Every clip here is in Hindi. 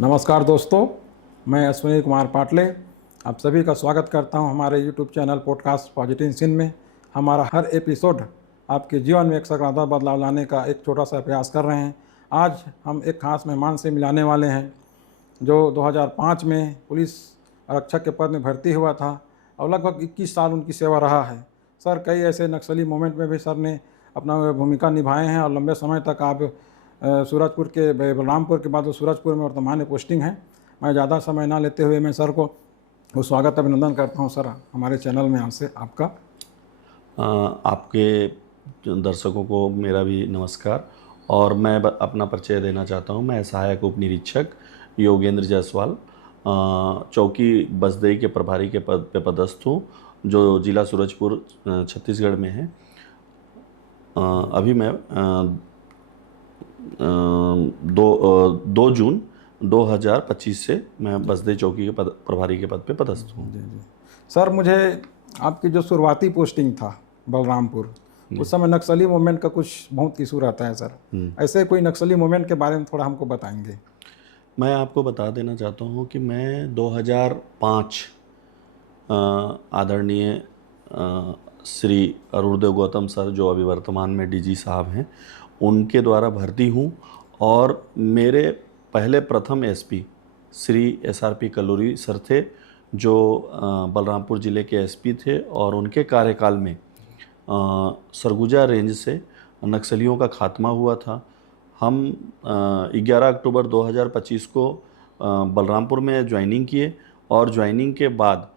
नमस्कार दोस्तों, मैं अश्विनी कुमार पाटले आप सभी का स्वागत करता हूं हमारे YouTube channel podcast positive scene में। हमारा हर एपिसोड आपके जीवन में एक सकारात्मक बदलाव लाने का एक छोटा सा प्रयास कर रहे हैं। आज हम एक खास मेहमान से मिलाने वाले हैं जो 2005 में पुलिस आरक्षक के पद में भर्ती हुआ था और लगभग 21 साल उनकी सेवा रहा है। सर, कई ऐसे नक्सली मूवमेंट में भी सर ने अपना भूमिका निभाए हैं और लंबे समय तक आप सूरजपुर के बलरामपुर के बाद सूरजपुर में वर्तमान पोस्टिंग है। मैं ज़्यादा समय ना लेते हुए मैं सर को स्वागत अभिनंदन करता हूं सर हमारे चैनल में आपसे आपका। आपके दर्शकों को मेरा भी नमस्कार और मैं अपना परिचय देना चाहता हूं। मैं सहायक उप निरीक्षक योगेंद्र जायसवाल चौकी बसदई के प्रभारी के पद पे पदस्थ हूँ, जो जिला सूरजपुर छत्तीसगढ़ में है। अभी मैं 2 जून 2025 से मैं बसदई चौकी के प्रभारी के पद पे पदस्थ हूँ। जी। सर, मुझे आपकी जो शुरुआती पोस्टिंग था बलरामपुर, उस समय नक्सली मूवमेंट का कुछ बहुत इशू रहता है सर। ऐसे कोई नक्सली मूवमेंट के बारे में थोड़ा हमको बताएंगे? मैं आपको बता देना चाहता हूँ कि मैं 2005 आदरणीय श्री अरुणदेव गौतम सर, जो अभी वर्तमान में डीजी साहब हैं, उनके द्वारा भर्ती हूँ। और मेरे पहले प्रथम SP Shri SRP Kalluri sir थे, जो बलरामपुर ज़िले के एसपी थे, और उनके कार्यकाल में सरगुजा रेंज से नक्सलियों का खात्मा हुआ था। हम 11 अक्टूबर 2025 को बलरामपुर में ज्वाइनिंग किए और ज्वाइनिंग के बाद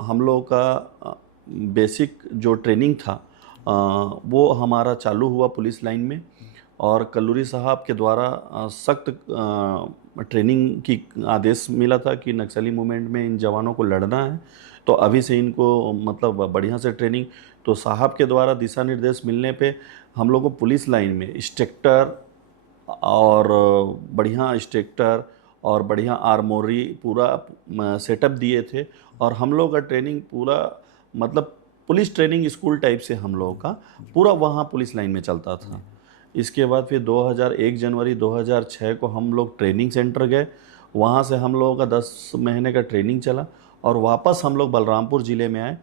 हम लोगों का बेसिक जो ट्रेनिंग था वो हमारा चालू हुआ पुलिस लाइन में। और कल्लूरी साहब के द्वारा सख्त ट्रेनिंग की आदेश मिला था कि नक्सली मूवमेंट में इन जवानों को लड़ना है, तो अभी से इनको मतलब बढ़िया से ट्रेनिंग। तो साहब के द्वारा दिशा निर्देश मिलने पे हम लोग को पुलिस लाइन में इंस्ट्रक्टर और बढ़िया इंस्ट्रक्टर और बढ़िया आर्मोरी पूरा सेटअप दिए थे। और हम लोग का ट्रेनिंग पूरा मतलब पुलिस ट्रेनिंग स्कूल टाइप से हम लोगों का पूरा वहाँ पुलिस लाइन में चलता था। इसके बाद फिर 2001 जनवरी 2006 को हम लोग ट्रेनिंग सेंटर गए। वहाँ से हम लोगों का 10 महीने का ट्रेनिंग चला और वापस हम लोग बलरामपुर ज़िले में आए।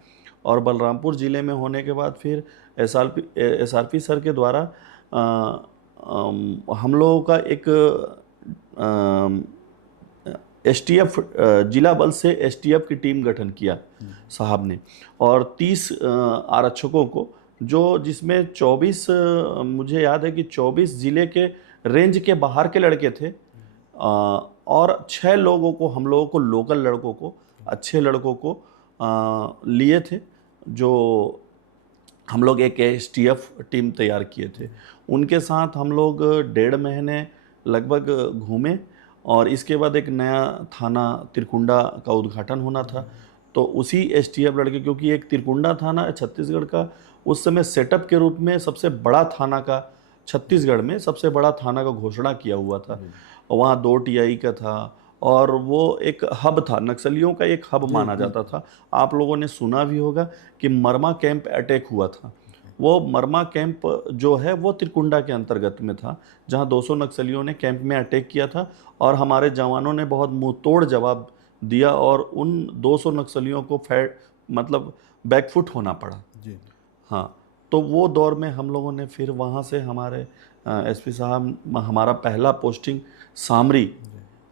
और बलरामपुर ज़िले में होने के बाद फिर SRP सर के द्वारा हम लोगों का एक STF जिला बल से STF की टीम गठन किया साहब ने, और 30 आरक्षकों को, जो जिसमें 24 मुझे याद है कि 24 ज़िले के रेंज के बाहर के लड़के थे, और 6 लोगों को हम लोगों को लोकल लड़कों को, अच्छे लड़कों को लिए थे, जो हम लोग एक STF टीम तैयार किए थे। उनके साथ हम लोग 1.5 महीने लगभग घूमे। और इसके बाद एक नया थाना तिरकुंडा का उद्घाटन होना था, तो उसी STF लड़के, क्योंकि एक तिरकुंडा थाना छत्तीसगढ़ का उस समय सेटअप के रूप में सबसे बड़ा थाना का, छत्तीसगढ़ में सबसे बड़ा थाना का घोषणा किया हुआ था। वहाँ 2 TI का था और वो एक हब था, नक्सलियों का एक हब माना जाता था। आप लोगों ने सुना भी होगा कि मरमा कैंप अटैक हुआ था। वो मरमा कैंप जो है वो तिरकुंडा के अंतर्गत में था, जहाँ 200 नक्सलियों ने कैंप में अटैक किया था और हमारे जवानों ने बहुत मुंहतोड़ जवाब दिया और उन 200 नक्सलियों को मतलब बैकफुट होना पड़ा। जी। हाँ, तो वो दौर में हम लोगों ने फिर वहाँ से हमारे SP साहब, हमारा पहला पोस्टिंग सामरी,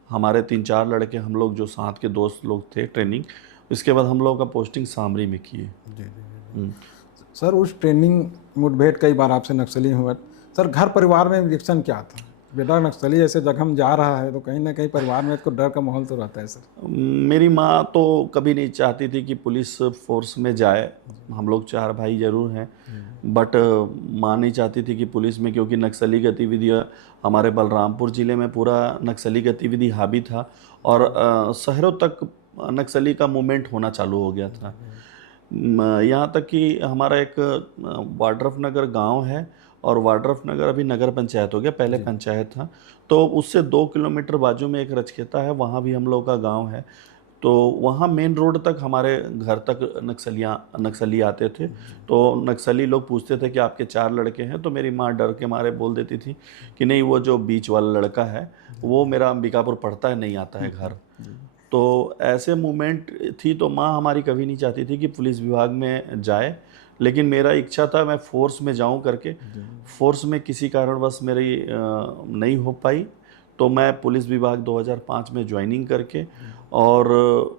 हमारे 3-4 लड़के हम लोग जो साथ के दोस्त लोग थे ट्रेनिंग, इसके बाद हम लोगों का पोस्टिंग सामरी में किए। जी। सर, उस ट्रेनिंग मुठभेड़ कई बार आपसे नक्सली हुआ, सर घर परिवार में रिएक्शन क्या था? बेटा नक्सली ऐसे जगह में जा रहा है तो कहीं ना कहीं परिवार में तो डर का माहौल तो रहता है सर। मेरी माँ तो कभी नहीं चाहती थी कि पुलिस फोर्स में जाए। हम लोग 4 भाई जरूर हैं, बट माँ नहीं चाहती थी कि पुलिस में, क्योंकि नक्सली गतिविधियाँ हमारे बलरामपुर ज़िले में पूरा नक्सली गतिविधि हावी था और शहरों तक नक्सली का मूवमेंट होना चालू हो गया था। यहाँ तक कि हमारा एक वाड्रफ नगर गांव है, और वाड्रफ नगर अभी नगर पंचायत हो गया, पहले पंचायत था। तो उससे 2 किलोमीटर बाजू में एक रचकेता है, वहाँ भी हम लोग का गांव है। तो वहाँ मेन रोड तक हमारे घर तक नक्सली आते थे। तो नक्सली लोग पूछते थे कि आपके 4 लड़के हैं, तो मेरी माँ डर के मारे बोल देती थी कि नहीं, वो जो बीच वाला लड़का है वो मेरा अंबिकापुर पढ़ता है, नहीं आता है घर। तो ऐसे मूवमेंट थी। तो माँ हमारी कभी नहीं चाहती थी कि पुलिस विभाग में जाए, लेकिन मेरा इच्छा था मैं फोर्स में जाऊं करके। फोर्स में किसी कारणवश मेरी नहीं हो पाई, तो मैं पुलिस विभाग 2005 में ज्वाइनिंग करके और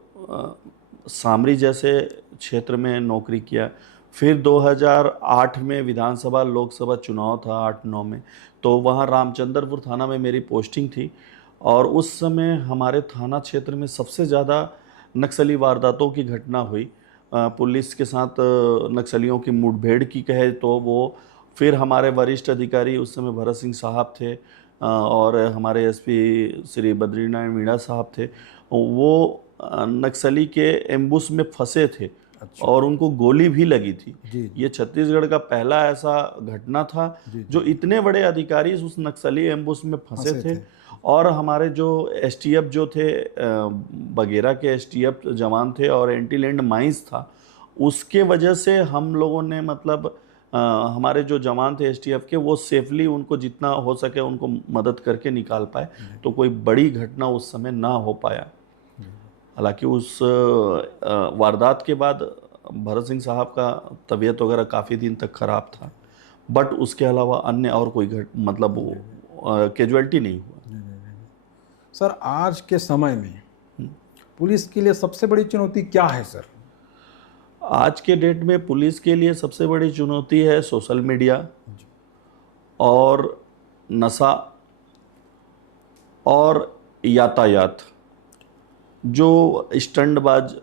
सामरी जैसे क्षेत्र में नौकरी किया। फिर 2008 में विधानसभा लोकसभा चुनाव था 8-9 में, तो वहाँ रामचंद्रपुर थाना में मेरी पोस्टिंग थी। और उस समय हमारे थाना क्षेत्र में सबसे ज़्यादा नक्सली वारदातों की घटना हुई। पुलिस के साथ नक्सलियों की मुठभेड़ की कहे तो वो, फिर हमारे वरिष्ठ अधिकारी उस समय भरत सिंह साहब थे और हमारे एसपी श्री बद्रीनारायण मीणा साहब थे। वो नक्सली के एम्बुश में फंसे थे। अच्छा। और उनको गोली भी लगी थी। जी। ये छत्तीसगढ़ का पहला ऐसा घटना था जो इतने बड़े अधिकारी उस नक्सली एम्बुश में फंसे थे। और हमारे जो एसटीएफ जो थे, बगेरा के एसटीएफ जवान थे और एंटी लैंड माइंस था, उसके वजह से हम लोगों ने मतलब हमारे जो जवान थे एसटीएफ के, वो सेफली उनको जितना हो सके उनको मदद करके निकाल पाए। तो कोई बड़ी घटना उस समय ना हो पाया। हालांकि उस वारदात के बाद भरत सिंह साहब का तबीयत वगैरह काफ़ी दिन तक ख़राब था, बट उसके अलावा अन्य और कोई मतलब कैजुअलिटी नहीं हुआ। सर, आज के समय में पुलिस के लिए सबसे बड़ी चुनौती क्या है सर? आज के डेट में पुलिस के लिए सबसे बड़ी चुनौती है सोशल मीडिया और नशा और यातायात। जो स्टंटबाज,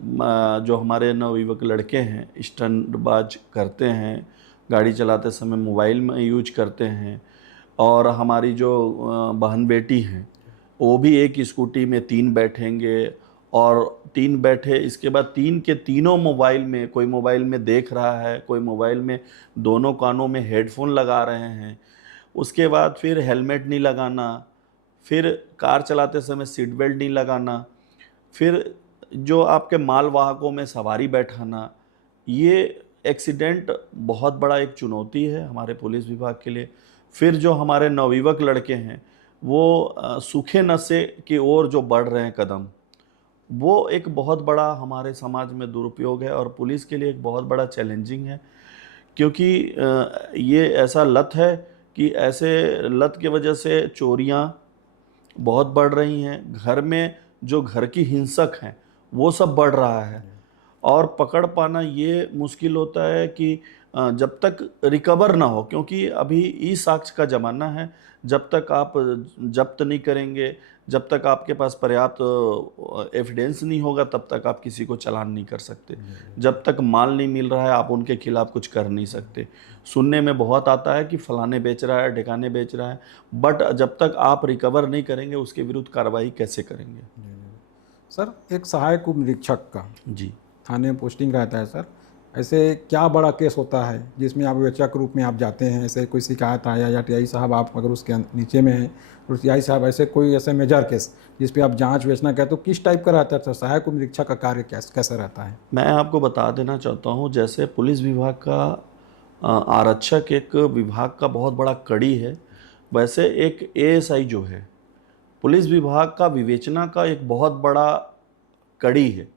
जो हमारे नवयुवक लड़के हैं स्टंटबाज करते हैं, गाड़ी चलाते समय मोबाइल में यूज करते हैं। और हमारी जो बहन बेटी हैं वो भी एक स्कूटी में 3 बैठेंगे और 3 बैठे, इसके बाद 3 के तीनों मोबाइल में, कोई मोबाइल में देख रहा है, कोई मोबाइल में दोनों कानों में हेडफोन लगा रहे हैं। उसके बाद फिर हेलमेट नहीं लगाना, फिर कार चलाते समय सीट बेल्ट नहीं लगाना, फिर जो आपके माल वाहकों में सवारी बैठाना। ये एक्सीडेंट बहुत बड़ा एक चुनौती है हमारे पुलिस विभाग के लिए। फिर जो हमारे नवयुवक लड़के हैं वो सूखे नशे की ओर जो बढ़ रहे हैं कदम, वो एक बहुत बड़ा हमारे समाज में दुरुपयोग है और पुलिस के लिए एक बहुत बड़ा चैलेंजिंग है। क्योंकि ये ऐसा लत है कि ऐसे लत की वजह से चोरियां बहुत बढ़ रही हैं। घर में जो घर की हिंसक हैं वो सब बढ़ रहा है। और पकड़ पाना ये मुश्किल होता है कि जब तक रिकवर ना हो, क्योंकि अभी ई साक्ष्य का ज़माना है। जब तक आप जब्त नहीं करेंगे, जब तक आपके पास पर्याप्त एविडेंस नहीं होगा, तब तक आप किसी को चालान नहीं कर सकते। जब तक माल नहीं मिल रहा है आप उनके खिलाफ कुछ कर नहीं सकते। सुनने में बहुत आता है कि फलाने बेच रहा है, ढिकाने बेच रहा है, बट जब तक आप रिकवर नहीं करेंगे उसके विरुद्ध कार्रवाई कैसे करेंगे। सर, एक सहायक उप निरीक्षक का जी, थाने में पोस्टिंग रहता है सर, ऐसे क्या बड़ा केस होता है जिसमें आप विवेचक रूप में आप जाते हैं? ऐसे कोई शिकायत आया या टीआई साहब आप अगर उसके नीचे में हैं तो टीआई साहब ऐसे कोई ऐसे मेजर केस जिस पे आप जांच विवेचना कहते तो किस टाइप का रहता है सर? सहायक उप निरीक्षक का कार्य कैसा रहता है? मैं आपको बता देना चाहता हूँ, जैसे पुलिस विभाग का आरक्षक एक विभाग का बहुत बड़ा कड़ी है, वैसे एक एएसआई जो है पुलिस विभाग का विवेचना का एक बहुत बड़ा कड़ी है।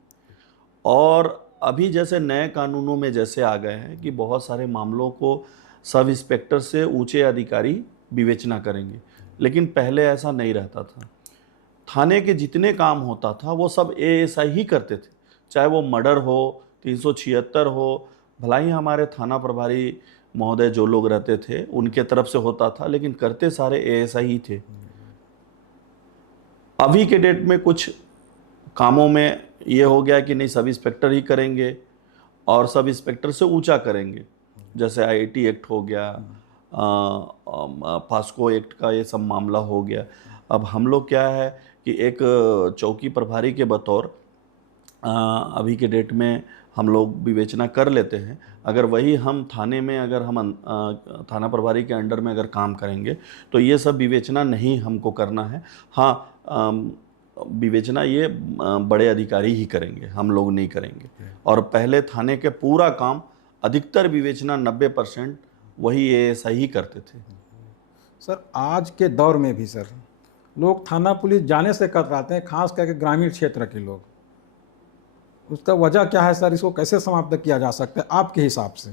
और अभी जैसे नए कानूनों में जैसे आ गए हैं कि बहुत सारे मामलों को सब इंस्पेक्टर से ऊंचे अधिकारी विवेचना करेंगे, लेकिन पहले ऐसा नहीं रहता था। थाने के जितने काम होता था वो सब एएसआई ही करते थे, चाहे वो मर्डर हो, 376 हो, भला ही हमारे थाना प्रभारी महोदय जो लोग रहते थे उनके तरफ से होता था, लेकिन करते सारे एएसआई ही थे। अभी के डेट में कुछ कामों में ये हो गया कि नहीं, सब इंस्पेक्टर ही करेंगे और सब इंस्पेक्टर से ऊंचा करेंगे। जैसे आईटी एक्ट हो गया, फास्को एक्ट का ये सब मामला हो गया। अब हम लोग क्या है कि एक चौकी प्रभारी के बतौर अभी के डेट में हम लोग विवेचना कर लेते हैं। अगर वही हम थाने में, अगर हम थाना प्रभारी के अंडर में अगर काम करेंगे तो ये सब विवेचना नहीं हमको करना है। हाँ, विवेचना ये बड़े अधिकारी ही करेंगे, हम लोग नहीं करेंगे। और पहले थाने के पूरा काम, अधिकतर विवेचना 90% वही एएसआई ही करते थे। सर आज के दौर में भी सर लोग थाना पुलिस जाने से कतराते हैं, खास करके ग्रामीण क्षेत्र के लोग। उसका वजह क्या है सर? इसको कैसे समाप्त किया जा सकता है आपके हिसाब से?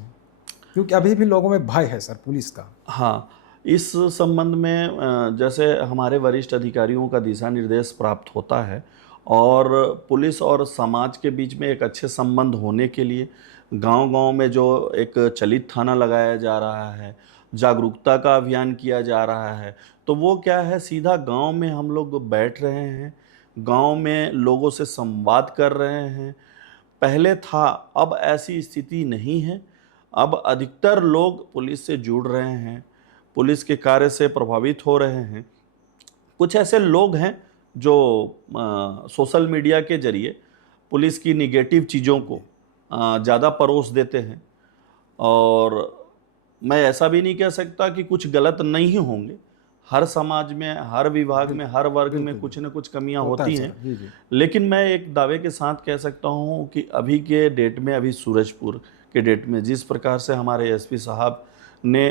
क्योंकि अभी भी लोगों में भय है सर पुलिस का। हाँ, इस संबंध में जैसे हमारे वरिष्ठ अधिकारियों का दिशा निर्देश प्राप्त होता है और पुलिस और समाज के बीच में एक अच्छे संबंध होने के लिए गांव-गांव में जो एक चलित थाना लगाया जा रहा है, जागरूकता का अभियान किया जा रहा है, तो वो क्या है, सीधा गांव में हम लोग बैठ रहे हैं, गांव में लोगों से संवाद कर रहे हैं। पहले था, अब ऐसी स्थिति नहीं है। अब अधिकतर लोग पुलिस से जुड़ रहे हैं, पुलिस के कार्य से प्रभावित हो रहे हैं। कुछ ऐसे लोग हैं जो सोशल मीडिया के जरिए पुलिस की निगेटिव चीज़ों को ज़्यादा परोस देते हैं। और मैं ऐसा भी नहीं कह सकता कि कुछ गलत नहीं होंगे। हर समाज में, हर विभाग में, हर वर्ग में कुछ न कुछ कमियां होता है होती सर। हैं। जी जी। लेकिन मैं एक दावे के साथ कह सकता हूं कि अभी के डेट में, अभी सूरजपुर के डेट में जिस प्रकार से हमारे एसपी साहब ने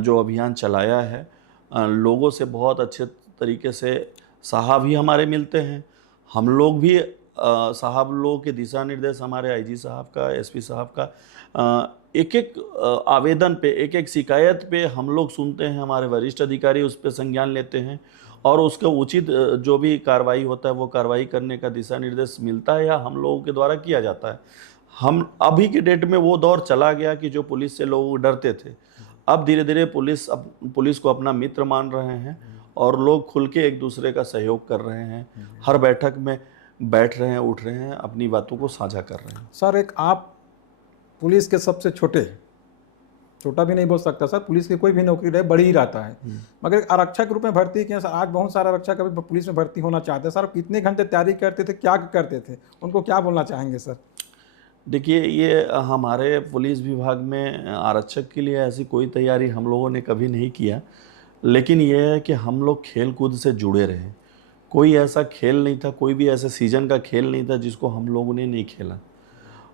जो अभियान चलाया है, लोगों से बहुत अच्छे तरीके से साहब ही हमारे मिलते हैं। हम लोग भी साहब लोगों के दिशा निर्देश, हमारे आईजी साहब का, एसपी साहब का एक एक आवेदन पे, एक एक शिकायत पे हम लोग सुनते हैं, हमारे वरिष्ठ अधिकारी उस पर संज्ञान लेते हैं और उसका उचित जो भी कार्रवाई होता है वो कार्रवाई करने का दिशा निर्देश मिलता है या हम लोगों के द्वारा किया जाता है। हम अभी के डेट में वो दौर चला गया कि जो पुलिस से लोग डरते थे, अब धीरे धीरे पुलिस को अपना मित्र मान रहे हैं और लोग खुल के एक दूसरे का सहयोग कर रहे हैं। हर बैठक में बैठ रहे हैं, उठ रहे हैं, अपनी बातों को साझा कर रहे हैं। सर एक आप पुलिस के सबसे छोटा भी नहीं बोल सकता सर, पुलिस की कोई भी नौकरी रहे बड़ी ही रहता है, मगर एक आरक्षक के रूप में भर्ती किया सर। आज बहुत सारे आरक्षक अभी पुलिस में भर्ती होना चाहते हैं सर। आप कितने घंटे तैयारी करते थे, क्या करते थे, उनको क्या बोलना चाहेंगे सर? देखिए, ये हमारे पुलिस विभाग में आरक्षक के लिए ऐसी कोई तैयारी हम लोगों ने कभी नहीं किया, लेकिन ये है कि हम लोग खेल कूद से जुड़े रहे। कोई ऐसा खेल नहीं था, कोई भी ऐसे सीजन का खेल नहीं था जिसको हम लोगों ने नहीं खेला,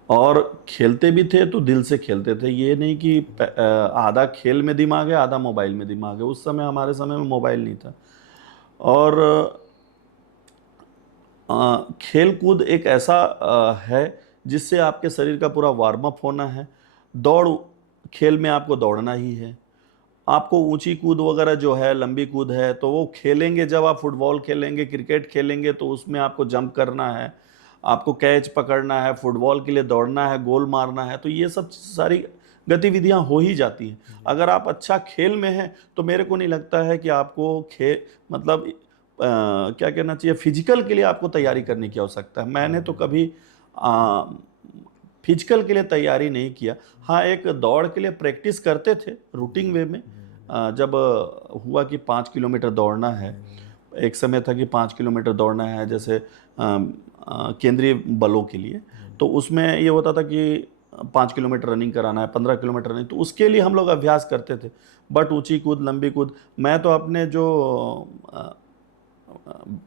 और खेलते भी थे तो दिल से खेलते थे। ये नहीं कि आधा खेल में दिमाग है, आधा मोबाइल में दिमाग है। उस समय, हमारे समय में मोबाइल नहीं था। और खेल कूद एक ऐसा है जिससे आपके शरीर का पूरा वार्म अप होना है। दौड़, खेल में आपको दौड़ना ही है। आपको ऊंची कूद वगैरह जो है, लंबी कूद है, तो वो खेलेंगे। जब आप फुटबॉल खेलेंगे, क्रिकेट खेलेंगे, तो उसमें आपको जंप करना है, आपको कैच पकड़ना है, फुटबॉल के लिए दौड़ना है, गोल मारना है। तो ये सब सारी गतिविधियां हो ही जाती हैं। अगर आप अच्छा खेल में हैं तो मेरे को नहीं लगता है कि आपको मतलब क्या कहना चाहिए, फिजिकल के लिए आपको तैयारी करने की आवश्यकता है। मैंने तो कभी फिजिकल के लिए तैयारी नहीं किया। हाँ, एक दौड़ के लिए प्रैक्टिस करते थे रूटीन वे में। जब हुआ कि 5 किलोमीटर दौड़ना है, एक समय था कि 5 किलोमीटर दौड़ना है, जैसे केंद्रीय बलों के लिए, तो उसमें ये होता था कि 5 किलोमीटर रनिंग कराना है, 15 किलोमीटर रनिंग, तो उसके लिए हम लोग अभ्यास करते थे। बट ऊंची कूद, लंबी कूद, मैं तो अपने जो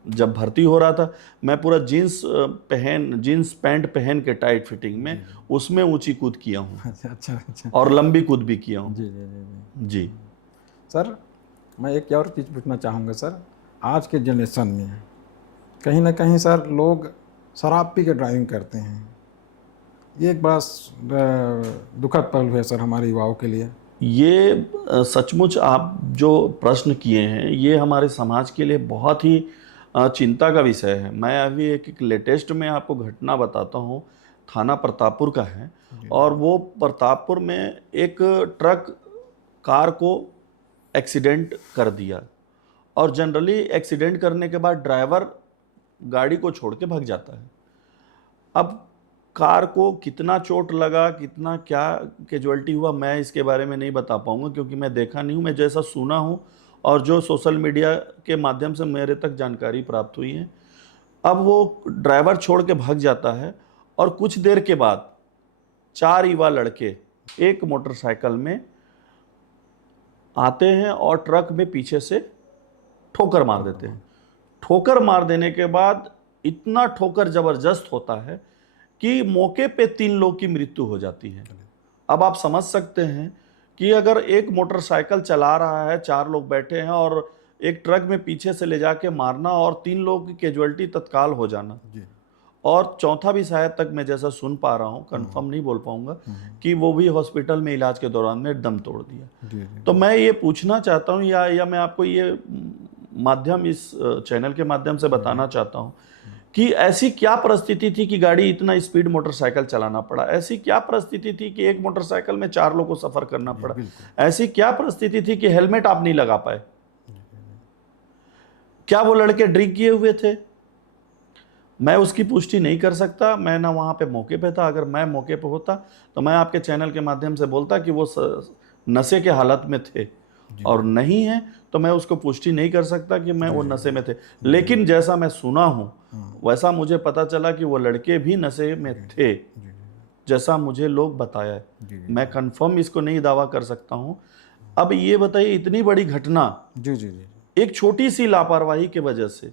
जब भर्ती हो रहा था, मैं पूरा जीन्स पैंट पहन के टाइट फिटिंग में उसमें ऊंची कूद किया हूँ। अच्छा। और लंबी कूद भी किया हूँ। जी जी जी जी। जी सर मैं एक और चीज़ पूछना चाहूँगा सर। आज के जनरेशन में कहीं ना कहीं सर लोग शराब पी के ड्राइविंग करते हैं। ये एक बड़ा दुखद पल है सर हमारे युवाओं के लिए। ये सचमुच आप जो प्रश्न किए हैं, ये हमारे समाज के लिए बहुत ही चिंता का विषय है। मैं अभी एक लेटेस्ट में आपको घटना बताता हूँ, थाना प्रतापपुर का है। और वो प्रतापपुर में एक ट्रक कार को एक्सीडेंट कर दिया, और जनरली एक्सीडेंट करने के बाद ड्राइवर गाड़ी को छोड़ के भाग जाता है। अब कार को कितना चोट लगा, कितना क्या कैजुअल्टी हुआ, मैं इसके बारे में नहीं बता पाऊंगा, क्योंकि मैं देखा नहीं हूँ। मैं जैसा सुना हूँ और जो सोशल मीडिया के माध्यम से मेरे तक जानकारी प्राप्त हुई है। अब वो ड्राइवर छोड़ के भाग जाता है और कुछ देर के बाद 4 युवा लड़के एक मोटरसाइकिल में आते हैं और ट्रक में पीछे से ठोकर मार देते हैं। ठोकर मार देने के बाद इतना ठोकर जबरदस्त होता है कि मौके पे 3 लोग की मृत्यु हो जाती है। अब आप समझ सकते हैं कि अगर एक मोटरसाइकिल चला रहा है, 4 लोग बैठे हैं और एक ट्रक में पीछे से ले जाके मारना और 3 लोगों की कैजुअलिटी तत्काल हो जाना, और चौथा भी शायद तक मैं जैसा सुन पा रहा हूँ, कंफर्म नहीं बोल पाऊंगा, कि वो भी हॉस्पिटल में इलाज के दौरान में दम तोड़ दिया। तो मैं ये पूछना चाहता हूँ या मैं आपको ये माध्यम इस चैनल के माध्यम से बताना चाहता हूँ कि ऐसी क्या परिस्थिति थी कि गाड़ी इतना स्पीड मोटरसाइकिल चलाना पड़ा? ऐसी क्या परिस्थिति थी कि एक मोटरसाइकिल में 4 लोगों को सफर करना पड़ा? ऐसी क्या परिस्थिति थी कि हेलमेट आप नहीं लगा पाए? क्या वो लड़के ड्रिंक किए हुए थे? मैं उसकी पुष्टि नहीं कर सकता, मैं ना वहां पे मौके पे था। अगर मैं मौके पे होता तो मैं आपके चैनल के माध्यम से बोलता कि वो नशे के हालत में थे, और नहीं है तो मैं उसको पुष्टि नहीं कर सकता कि मैं वो नशे में थे। लेकिन जैसा मैं सुना हूं वैसा मुझे पता चला कि वो लड़के भी नशे में थे, जैसा मुझे लोग बताया। मैं कंफर्म इसको नहीं दावा कर सकता हूं। अब ये बताइए, इतनी बड़ी घटना एक छोटी सी लापरवाही की वजह से,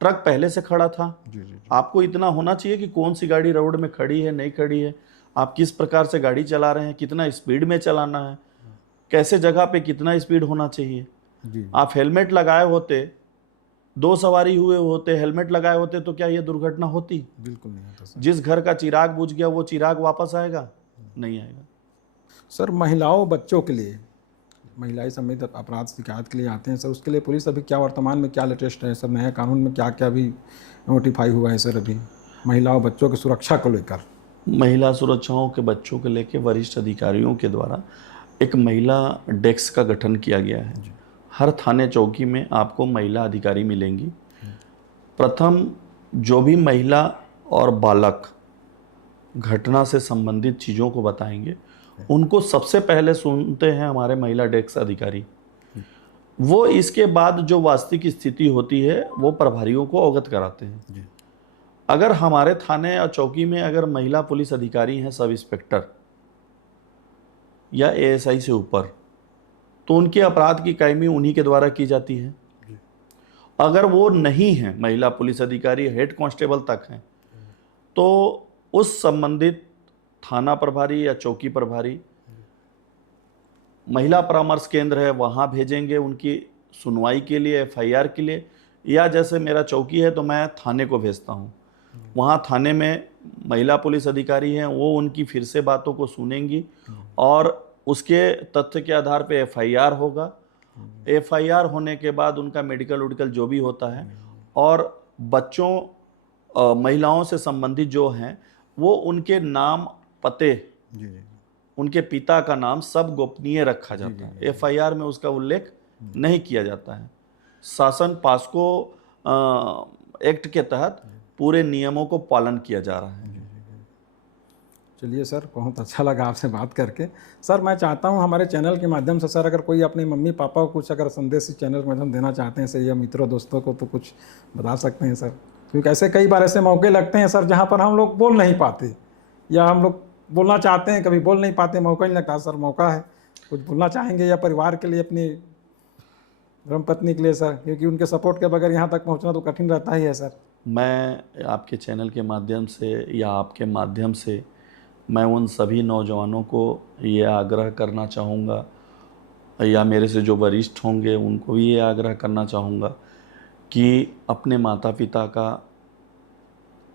ट्रक पहले से खड़ा था। आपको इतना होना चाहिए कि कौन सी गाड़ी रोड में खड़ी है, नहीं खड़ी है, आप किस प्रकार से गाड़ी चला रहे हैं, कितना स्पीड में चलाना है, कैसे जगह पे कितना स्पीड होना चाहिए। आप हेलमेट लगाए होते, 2 सवारी हुए होते, हेलमेट लगाए होते, तो क्या ये दुर्घटना होती? बिल्कुल नहीं होता सर। जिस घर का चिराग बुझ गया वो चिराग वापस आएगा? नहीं आएगा। सर, महिलाओं बच्चों के लिए, महिलाएं समेत अपराध शिकायत के लिए आते हैं सर, उसके लिए पुलिस अभी क्या वर्तमान में क्या लेटेस्ट है सर? नए कानून में क्या क्या भी नोटिफाई हुआ है सर अभी महिलाओं बच्चों की सुरक्षा को लेकर? महिला सुरक्षाओं के बच्चों को लेकर वरिष्ठ अधिकारियों के द्वारा एक महिला डेस्क का गठन किया गया है। हर थाने चौकी में आपको महिला अधिकारी मिलेंगी। प्रथम जो भी महिला और बालक घटना से संबंधित चीज़ों को बताएंगे, उनको सबसे पहले सुनते हैं हमारे महिला डेस्क अधिकारी। वो इसके बाद जो वास्तविक स्थिति होती है वो प्रभारियों को अवगत कराते हैं। अगर हमारे थाने या चौकी में अगर महिला पुलिस अधिकारी हैं, सब इंस्पेक्टर या एएसआई से ऊपर, तो उनके अपराध की कायमी उन्हीं के द्वारा की जाती है। अगर वो नहीं है, महिला पुलिस अधिकारी हेड कांस्टेबल तक हैं, तो उस संबंधित थाना प्रभारी या चौकी प्रभारी महिला परामर्श केंद्र है वहाँ भेजेंगे उनकी सुनवाई के लिए, एफआईआर के लिए, या जैसे मेरा चौकी है तो मैं थाने को भेजता हूँ। वहाँ थाने में महिला पुलिस अधिकारी हैं, वो उनकी फिर से बातों को सुनेंगी और उसके तथ्य के आधार पे एफआईआर होगा। एफआईआर होने के बाद उनका मेडिकल उडिकल जो भी होता है, और बच्चों महिलाओं से संबंधित जो हैं वो उनके नाम, पते, उनके पिता का नाम सब गोपनीय रखा जाता है। एफआईआर में उसका उल्लेख नहीं किया जाता है। शासन पास्को एक्ट के तहत पूरे नियमों को पालन किया जा रहा है। चलिए सर, बहुत अच्छा लगा आपसे बात करके। सर, मैं चाहता हूं हमारे चैनल के माध्यम से सर, अगर कोई अपने मम्मी पापा को कुछ अगर संदेश इस चैनल के माध्यम देना चाहते हैं सर, या मित्रों दोस्तों को, तो कुछ बता सकते हैं सर? क्योंकि ऐसे कई बार ऐसे मौके लगते हैं सर जहां पर हम लोग बोल नहीं पाते, या हम लोग बोलना चाहते हैं कभी बोल नहीं पाते, मौका नहीं लगता। सर, मौका है, कुछ बोलना चाहेंगे या परिवार के लिए, अपनी धर्मपत्नी के लिए सर? क्योंकि उनके सपोर्ट के बगैर यहाँ तक पहुँचना तो कठिन रहता ही है सर। मैं आपके चैनल के माध्यम से या आपके माध्यम से मैं उन सभी नौजवानों को ये आग्रह करना चाहूँगा, या मेरे से जो वरिष्ठ होंगे उनको भी ये आग्रह करना चाहूँगा कि अपने माता पिता का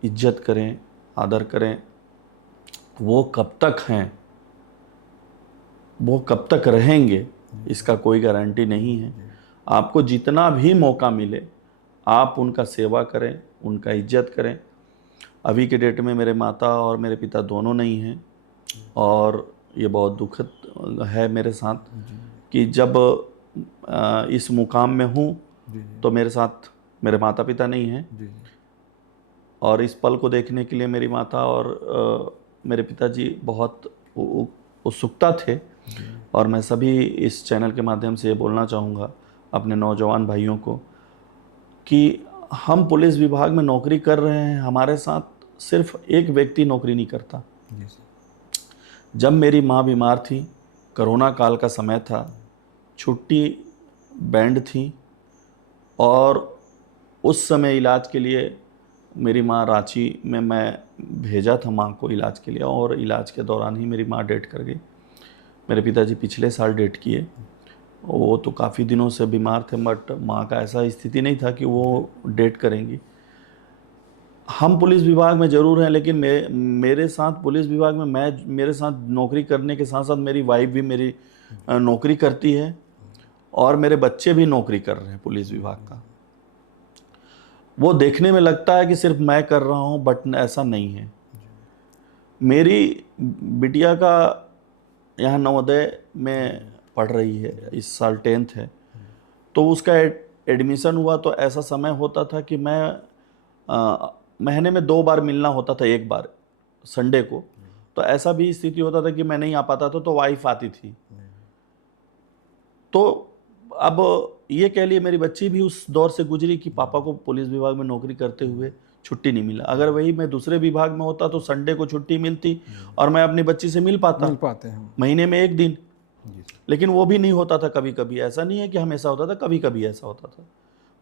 इज्जत करें, आदर करें। वो कब तक हैं, वो कब तक रहेंगे, इसका कोई गारंटी नहीं है। आपको जितना भी मौका मिले आप उनका सेवा करें, उनका इज्जत करें। अभी के डेट में मेरे माता और मेरे पिता दोनों नहीं हैं, और ये बहुत दुखद है मेरे साथ कि जब इस मुकाम में हूँ तो मेरे साथ मेरे माता पिता नहीं हैं, और इस पल को देखने के लिए मेरी माता और मेरे पिताजी बहुत उत्सुकता थे। और मैं सभी इस चैनल के माध्यम से ये बोलना चाहूँगा अपने नौजवान भाइयों को कि हम पुलिस विभाग में नौकरी कर रहे हैं, हमारे साथ सिर्फ एक व्यक्ति नौकरी नहीं करता। जब मेरी माँ बीमार थी, कोरोना काल का समय था, छुट्टी बैंड थी, और उस समय इलाज के लिए मेरी माँ रांची में, मैं भेजा था माँ को इलाज के लिए, और इलाज के दौरान ही मेरी माँ डेथ कर गई। मेरे पिताजी पिछले साल डेथ किए। वो तो काफ़ी दिनों से बीमार थे, बट माँ का ऐसा स्थिति नहीं था कि वो डेथ करेंगी। हम पुलिस विभाग में ज़रूर हैं, लेकिन मेरे साथ पुलिस विभाग में मेरे साथ नौकरी करने के साथ साथ मेरी वाइफ भी मेरी नौकरी करती है, और मेरे बच्चे भी नौकरी कर रहे हैं पुलिस विभाग का। वो देखने में लगता है कि सिर्फ मैं कर रहा हूँ, बट ऐसा नहीं है। मेरी बिटिया का यहाँ नवोदय में पढ़ रही है, इस साल 10th है, तो उसका एडमिशन हुआ तो ऐसा समय होता था कि मैं महीने में 2 बार मिलना होता था, 1 बार संडे को। तो ऐसा भी स्थिति होता था कि मैं नहीं आ पाता था, तो वाइफ आती थी। तो अब ये कह लिए मेरी बच्ची भी उस दौर से गुजरी कि पापा को पुलिस विभाग में नौकरी करते हुए छुट्टी नहीं मिला। अगर वही मैं दूसरे विभाग में होता तो संडे को छुट्टी मिलती और मैं अपनी बच्ची से मिल पाते हैं महीने में 1 दिन। लेकिन वो भी नहीं होता था, कभी कभी। ऐसा नहीं है कि हमेशा होता था, कभी कभी ऐसा होता था।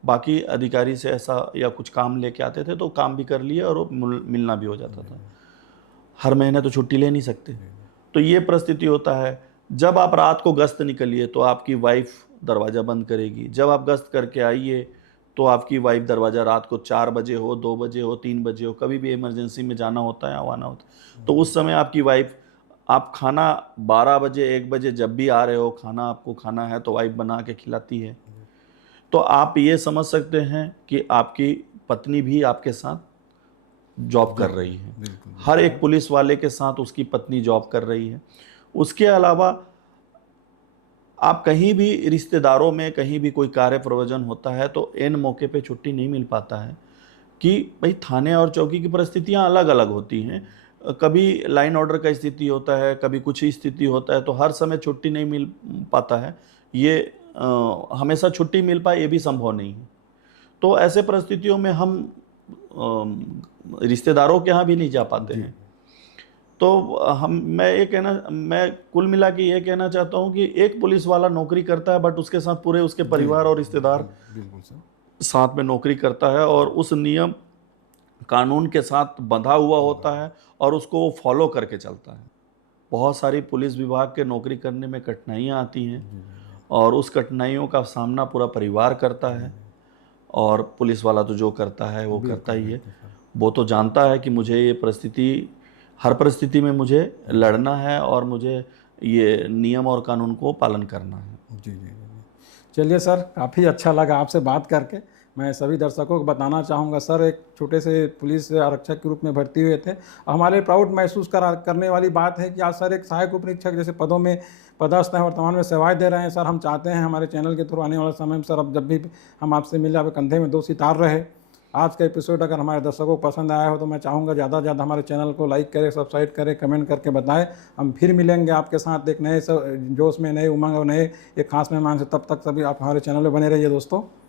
बाकी अधिकारी से ऐसा या कुछ काम लेके आते थे तो काम भी कर लिए और मिलना भी हो जाता था। हर महीने तो छुट्टी ले नहीं सकते। तो ये परिस्थिति होता है। जब आप रात को गश्त निकलिए तो आपकी वाइफ दरवाज़ा बंद करेगी। जब आप गश्त करके आइए तो आपकी वाइफ दरवाज़ा रात को 4 बजे हो, 2 बजे हो, 3 बजे हो, कभी भी इमरजेंसी में जाना होता है, आना होता है, तो उस समय आपकी वाइफ, आप खाना 12 बजे 1 बजे जब भी आ रहे हो, खाना आपको खाना है तो वाइफ बना के खिलाती है। तो आप ये समझ सकते हैं कि आपकी पत्नी भी आपके साथ जॉब कर रही है। हर एक पुलिस वाले के साथ उसकी पत्नी जॉब कर रही है। उसके अलावा आप कहीं भी रिश्तेदारों में कहीं भी कोई कार्य प्रयोजन होता है तो इन मौके पे छुट्टी नहीं मिल पाता है, कि भाई थाने और चौकी की परिस्थितियां अलग अलग होती हैं। कभी लाइन ऑर्डर का स्थिति होता है, कभी कुछ ही स्थिति होता है, तो हर समय छुट्टी नहीं मिल पाता है। ये हमेशा छुट्टी मिल पाए ये भी संभव नहीं है। तो ऐसे परिस्थितियों में हम रिश्तेदारों के यहाँ भी नहीं जा पाते हैं। तो मैं कुल मिला के ये कहना चाहता हूँ कि एक पुलिस वाला नौकरी करता है, बट उसके साथ पूरे उसके परिवार और रिश्तेदार साथ में नौकरी करता है, और उस नियम कानून के साथ बंधा हुआ होता है और उसको वो फॉलो करके चलता है। बहुत सारी पुलिस विभाग के नौकरी करने में कठिनाइयाँ आती हैं, और उस कठिनाइयों का सामना पूरा परिवार करता है, और पुलिस वाला तो जो करता है वो करता ही है। वो तो जानता है कि मुझे ये परिस्थिति, हर परिस्थिति में मुझे लड़ना है और मुझे ये नियम और कानून को पालन करना है। जी जी जी। चलिए सर, काफ़ी अच्छा लगा आपसे बात करके। मैं सभी दर्शकों को बताना चाहूँगा, सर एक छोटे से पुलिस आरक्षक के रूप में भर्ती हुए थे। हमारे प्राउड महसूस करने वाली बात है कि आज सर एक सहायक उप निरीक्षक जैसे पदों में पदस्थ हैं, वर्तमान में सेवाएं दे रहे हैं। सर हम चाहते हैं हमारे चैनल के थ्रू आने वाले समय में सर अब जब भी हम आपसे मिले, आपके कंधे में 2 सितार रहे। आज का एपिसोड अगर हमारे दर्शकों को पसंद आया हो तो मैं चाहूँगा ज़्यादा से ज़्यादा हमारे चैनल को लाइक करें, सब्सक्राइब करें, कमेंट करके बताएं। हम फिर मिलेंगे आपके साथ एक नए जोश में, नए उमंग और नए एक खास मेहमान से। तब तक सभी आप हमारे चैनल में बने रहिए दोस्तों।